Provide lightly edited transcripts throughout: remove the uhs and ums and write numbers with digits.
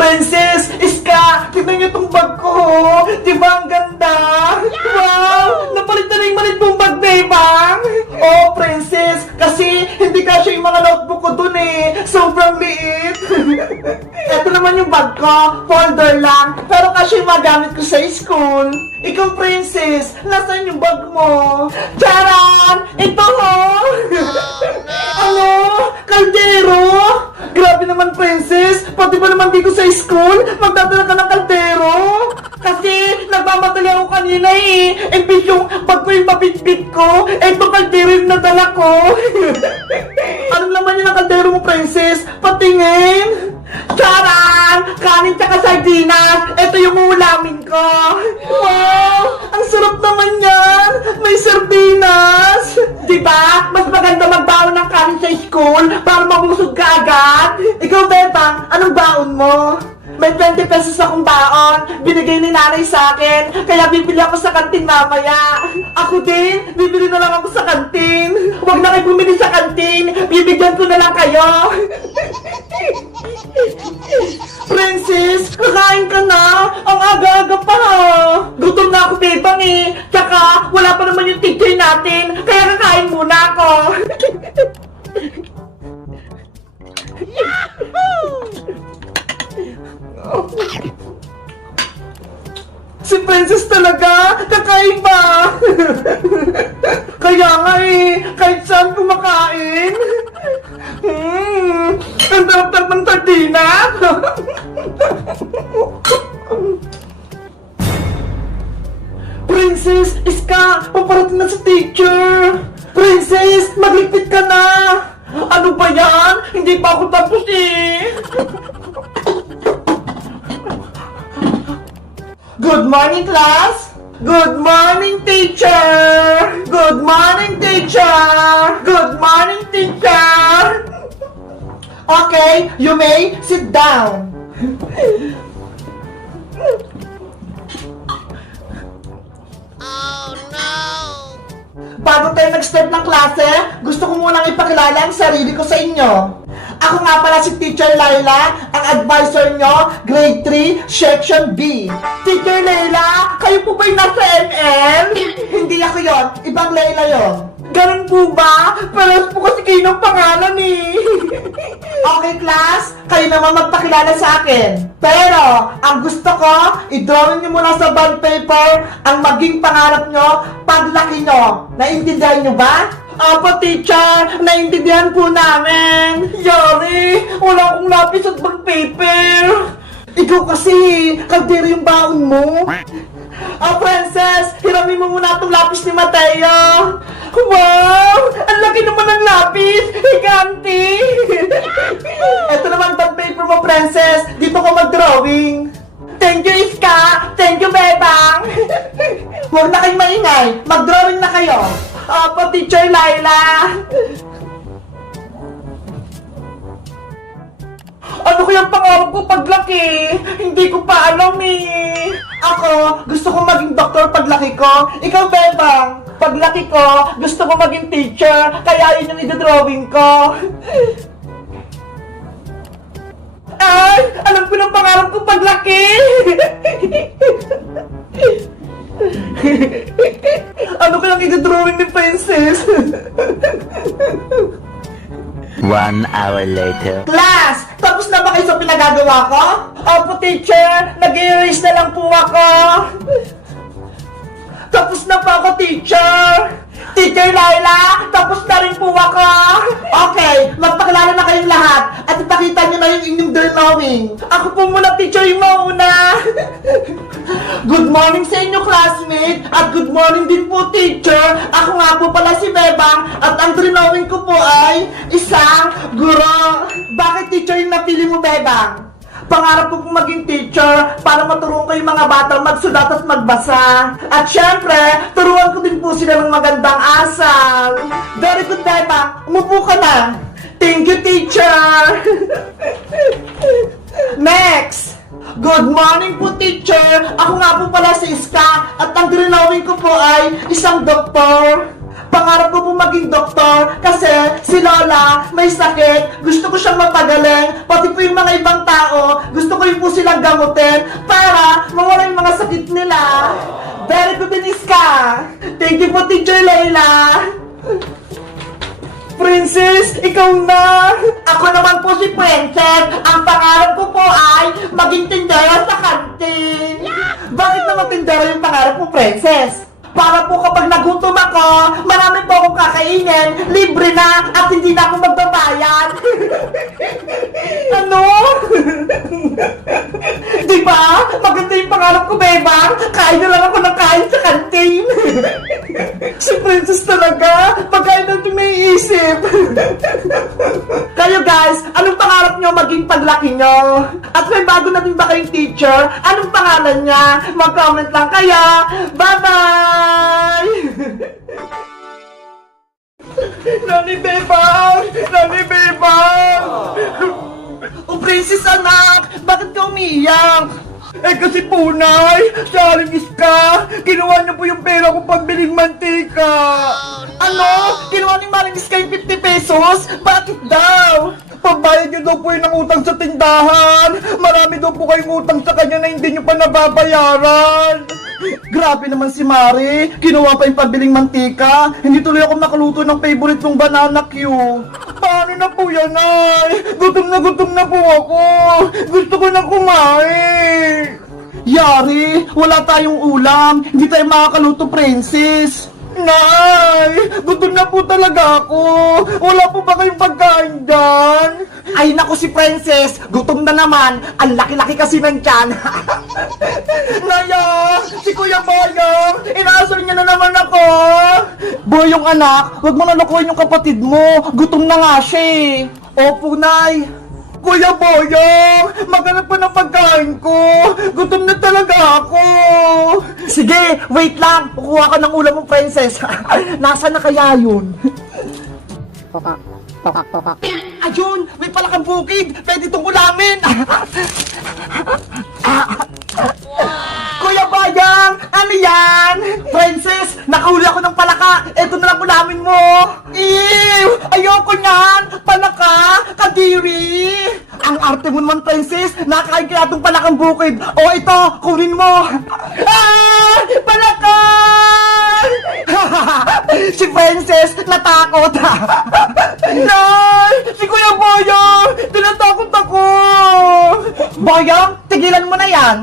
Princess, Iska, tignan niyo tong bag ko. Di ba ang ganda? Wow! Napalitan na yung maliit mong bag, Bebang. Oh, Princess, kasi hindi kasi yung mga notebook ko dun eh. Sobrang liit. Ito naman yung bag ko, folder lang. Pero kasi magamit ko sa school. Ikaw, Princess, nasaan yung bag mo? Charan! Ito ho! Ano? Kaldero? Grabe naman, Princess. Pati ba naman dito sa school, magdadala ka ng kaldero? Kasi nagmamadali ako kanina eh. Imbis yung bag ko yung mabitbit ko, eto kaldero yung nadala ko. Anong laman yun ang kaldero mo, Princess? Patingin! Charan! Kanin tsaka sardinas! Ito yung ulamin ko! Wow! Ang sarap naman yan! May sardinas! Diba? Mas maganda magbaon ng kanin sa school para mabusog ka agad! Ikaw, Bebang, anong baon mo? May 20 pesos akong baon. Binigay ni nanay sa akin. Kaya bibili ako sa kantin mamaya. Ako din, bibili na lang ako sa kantin. Huwag na kayo bumili sa kantin. Bibigyan ko na lang kayo. Princess, kakain ka na. Ang aga-aga pa ha. Gutom na ako, Bebang eh. Tsaka, wala pa naman yung teacher natin. Kaya kakain muna ako. Si Princess talaga, kakaiba. Kaya nga eh, kahit saan kumakain. Ang sarap ng sardinas. Princess, Iska, paparating na sa teacher. Princess, magligpit ka na. Ano ba yan? Hindi pa ako tapos eh. Good morning, class! Good morning, teacher! Good morning, teacher! Good morning, teacher! Okay, you may sit down. Oh no! Bago tayo nag-start ng klase, gusto ko munang ipakilala ang sarili ko sa inyo. Ako nga pala si Teacher Laila, ang advisor nyo, Grade 3, Section B. Teacher Laila, kayo po ba'y nasa ML? Hindi ako yon, ibang Laila yon. Ganun po ba? Parehas po kasi kayo ng pangalan eh. Okay, class, kayo naman magpakilala sa akin. Pero, ang gusto ko, i-drawing nyo muna sa bond paper ang maging pangarap nyo paglaki nyo. Naintindihan nyo ba? Apo, teacher, naintindihan po namin. Yari, wala akong lapis at bond paper. Ikaw kasi, kaldero yung baon mo. Oh, Princess, hiramin mo muna itong lapis ni Mateo. Wow! Ang laki naman ng lapis! Higanti! Ito naman bond paper mo, Princess. Dito ko mag-drawing. Thank you, Iska! Thank you, Bebang! Huwag na kayong maingay. Mag-drawing na kayo. Opo, Teacher Laila. Ano kayang pangarap ko paglaki? Hindi ko pa alam eh. Ako, gusto ko maging doktor paglaki ko. Ikaw, Bebang, paglaki ko, gusto ko maging teacher. Kaya yun yung i-drawing ko. Ay, alam ko ng pangarap ko paglaki. Ano kayang i-drawing ni Princess? 1 hour later. Class! Tapos na ba kayo sa pinagagawa ko? Opo, teacher! Nag-erase na lang po ako! Tapos na po ako, teacher! Teacher Laila! Tapos na rin po ako! Okay, magpakilala na kayong lahat at ipakita nyo na yung inyong drawing. Ako po muna, teacher, yung mauna! Good morning sa inyo, classmate! At good morning din po, teacher! Ako nga po pala si Bebang at ang drawing ko po ay isang guro. Bakit teacher yung napili mo, Bebang? Pangarap ko pong maging teacher para maturuan ko yung mga batang magsulat at magbasa. At syempre, turuan ko din po sila ng magandang asal. Very good, Bebang. Umupo ka na. Thank you, teacher. Next. Good morning po, teacher. Ako nga po pala si Iska at ang drawing ko po ay isang doktor. Pangarap ko po maging doktor kasi si Lola may sakit. Gusto ko siyang mapagaling. Pati po yung mga ibang tao, gusto ko rin po silang gamutin para mawala yung mga sakit nila. Very good, Iska. Thank you po, Teacher Layla. Princess, ikaw na! Ako naman po si Princess. Ang pangarap ko po ay maging tindera sa kantin. Bakit naman tindera yung pangarap mo, Princess? Para po kapag nagutom ako, marami po akong kakainin, libre na, at hindi na ako magbabayad. Ano? Diba? Maganda yung pangarap ko, Bebang. Kain na lang ako ng kain sa kantin. Si Princess talaga. Pagkain natin may isip. Kayo guys, anong pangarap nyo maging paglaki nyo? At may bago na din ba kayong teacher? Anong pangalan niya? Mag-comment lang kayo. Bye-bye! Nani Bebang! Nani Bebang! O Princess anak! Bakit ka umiyak? Eh kasi po, Nay, Aling Iska, kinuha niyo po yung pera ko pambiling mantika. Ano? Kinuha ni Maring Iska yung 50 pesos? Bakit daw? Pagbayad niyo daw po yun ng utang sa tindahan. Marami daw po kayong utang sa kanya na hindi niyo pa nababayaran. Grabe naman si Mari. Kinuha pa yung pabiling mantika. Hindi tuloy ako makaluto ng favorite kong banana Q. Paano na po yan, Nay? Gutom na po ako. Gusto ko na kumain. Yari, wala tayong ulam. Hindi tayo makakaluto, Princess. Nay, gutom na po talaga ako. Wala po ba kayong pagkain dyan? Ay naku si Princess, gutom na naman. Ang laki-laki kasi ng tiyan. Naya, si Kuya Boyong, inaasar niya na naman ako. Boyong anak, huwag mo nalukuhin yung kapatid mo. Gutom na nga siya eh. Opo, Nay. Kuya Boyong, maghanap pa ng pagkain ko. Gutom na talaga ako. Sige, wait lang. Kukuha ka ng ulam mo, Princess. Nasaan na kaya yun? Pokok, pokok, pokok. Ayun, may palakang bukid. Pwede itong ulamin. Kuya Boyong, ano yan? Princess, nakahuli ako ng palaka. Ito na lang ulamin mo. Ew, ayoko niyan. Palaka, kadiri. Ang arte mo naman, Princess. Nakain kaya itong palakang bukid. O ito, kunin mo. Ah! Palaka! Si Princess, natakot. Nay! Si Kuya Boyong! Tinatakot ako! Boyong, tigilan mo na yan.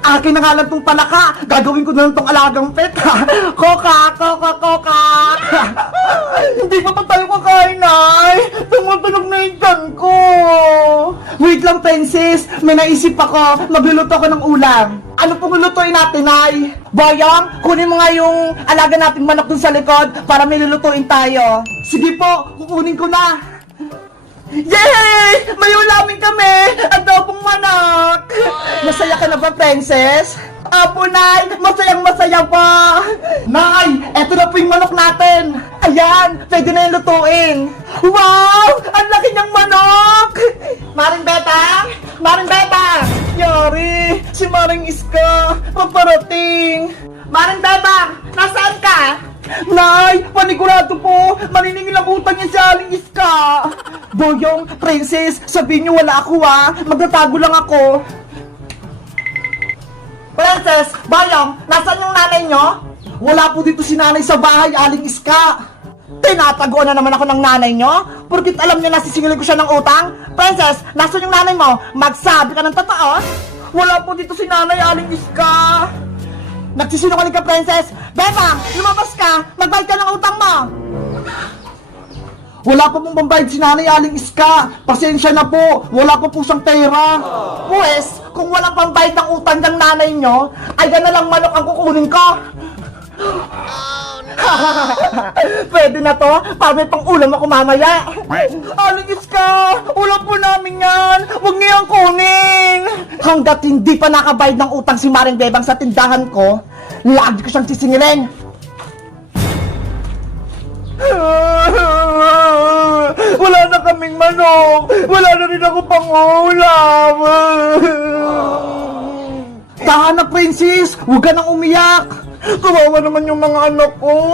Akin na nga lang tong palaka. Gagawin ko na lang tong alagang pet. Koka, koka, koka. Hindi pa pa tayo kakain, Nay. Tumutunog na yung tiyan ko. Wait lang, Princess. May naisip ako. Magluluto ako ng ulam. Ano pong lulutuin natin, Nay? Boyong, kunin mo nga yung alaga nating manok dun sa likod para may lulutuin tayo. Sige po, kukunin ko na. Yay! May ulamin kami! Adobong manok! Masaya ka na ba, Princess? Apo, Nay! Masayang-masaya pa! Nay! Eto na po yung manok natin! Ayan! Pwede na yung lutuin! Wow! Ang laki niyang manok! Maring Betang! Maring Betang! Yari! Si Maring Iska! Paparating! Maring Betang! Nasaan ka? Nay! Panigurado po! Maniningil ang utang niya si Aling Iska! Boyong, Princess, sabihin niyo wala ako ha! Magtatago lang ako! Princess, Boyong, nasaan yung nanay niyo? Wala po dito si nanay sa bahay, Aling Iska! Tinatago na naman ako ng nanay niyo? Porkit alam niyo na sisingilin ko siya ng utang? Princess, nasaan yung nanay mo? Magsabi ka ng totoo? Wala po dito si nanay, Aling Iska! Nagsisinungaling ka, Princess! Beba, lumabas ka! Magbayad ka ng utang mo! Wala pa pong pambayad si Nanay Aling Iska! Pasensya na po! Wala pa po siyang pera! Pues, kung walang pambayad ng utang ng nanay nyo, ay na lang manok ang kukunin ko! Pwede na to, para may pang ulam ako mamaya. Aling Iska, ulam po namin yan. Huwag niyang kunin. Hanggat hindi pa nakabayad ng utang si Maring Bebang sa tindahan ko, lagi ko siyang sisingilin. Wala na kaming manok. Wala na rin ako pang ulam. Tahan na, Princess. Huwag ka nang umiyak. Kawawa naman yung mga anak ko.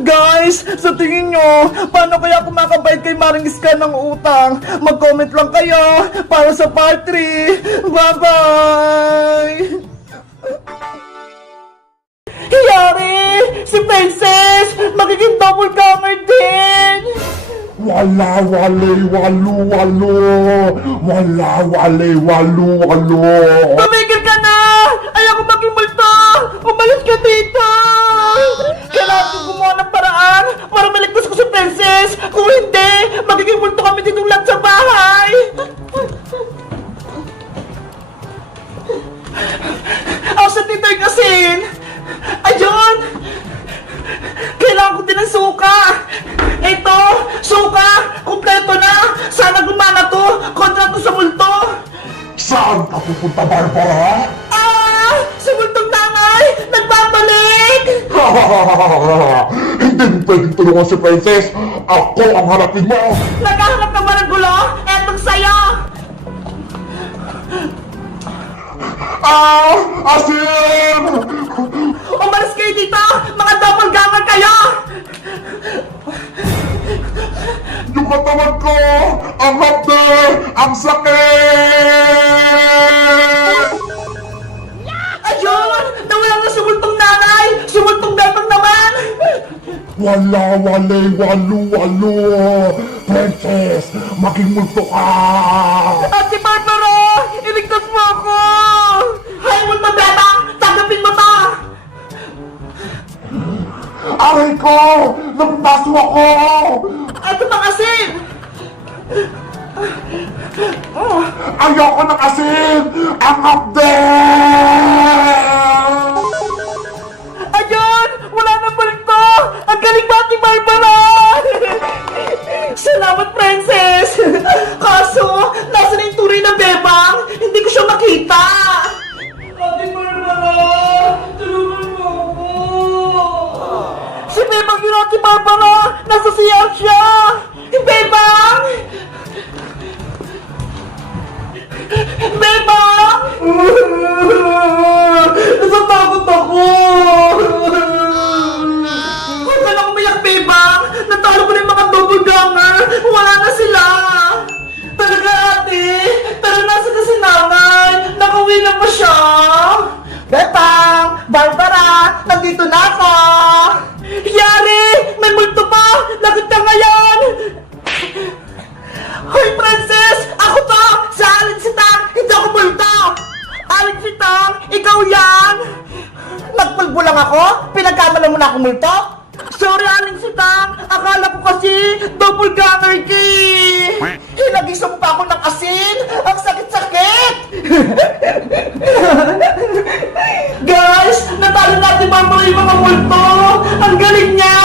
Guys, sa tingin nyo, paano kaya ako makabayad kay Maring Iska ng utang? Mag-comment lang kayo para sa part 3. Bye-bye! Yari! Si Princess! Magiging double gamer din! Wala wale walu walu. Wala wale walu walu. Tumigil ka na! Ayoko maging multo! Umalis ka dito! Kailangan kong gumawa ng paraan para maligtas ko si Princess! Kung hindi, magiging multo kami dito lahat sa bahay! Asa dito yung asin? Ayun! Kailangan ko din ng suka! Ito! Suka! Kompleto na! Sana gumana to! Kontra to sa multo! Saan ka pupunta, Barbara? Ah! Si multong nanay! Nagbabalik! Hindi mo pwedeng tulungan si Princess. Ako ang hanapin mo. Naghahanap ka ba ng gulo? Etong sayo! Asin! Umalis kayo dito! Mga double gamer kayo! Yung katawan ko! Ang hapde! Ang sakit! Ayun! Nawala na si multong nanay! Si multong datang naman! Wala wale walu walu. Princess, maging multo ka! Ate Barbara! Iligtas mo ako! Hay, multong datang! Tanggapin mo to! Aray ko! Napaso ako! Ito pang asin! Ayoko ng asin! Ang hapde! Ayun! Wala na balik to! Ang galing ba ni Barbara? Salamat, Princess! Kaso, nasa na yung tunay na bebang? Hindi ko siya makita! Ate Barbara! Tulungan mo ako! Si Bebang yun, Ate Barbara! Nasa CR siya! Bebang! Bebang! Natatakot ako! Huwag ka na umiyak, Bebang! Natalo ko na yung mga double ganger! Wala na sila! Talaga, ate! Pero nasa kasi nanay! Nakauwi na pa siya! Bebang! Barbara! Nandito na ako! Yari! May multo pa! Lakit ka ngayon! Hoy, Princess! Ako to! Sa Alin Sitang! Hindi ako multo! Alin Sitang! Ikaw yan! Nagpulbo lang ako? Pinagkamala mo na ako multo? Sorry, Alin Sitang! Akala ko kasi double ganger key! Hinagisa mo pa ako ng asin! Ang sakit-sakit! Guys! Natalo natin Barbara yung mga multo! Ang galing niya!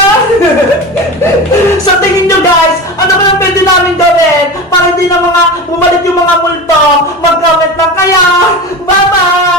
Sa tingin nyo guys, ano ba ang pwede namin gawin para hindi na bumalik yung mga multo? Mag-comment lang kaya! Bye-bye!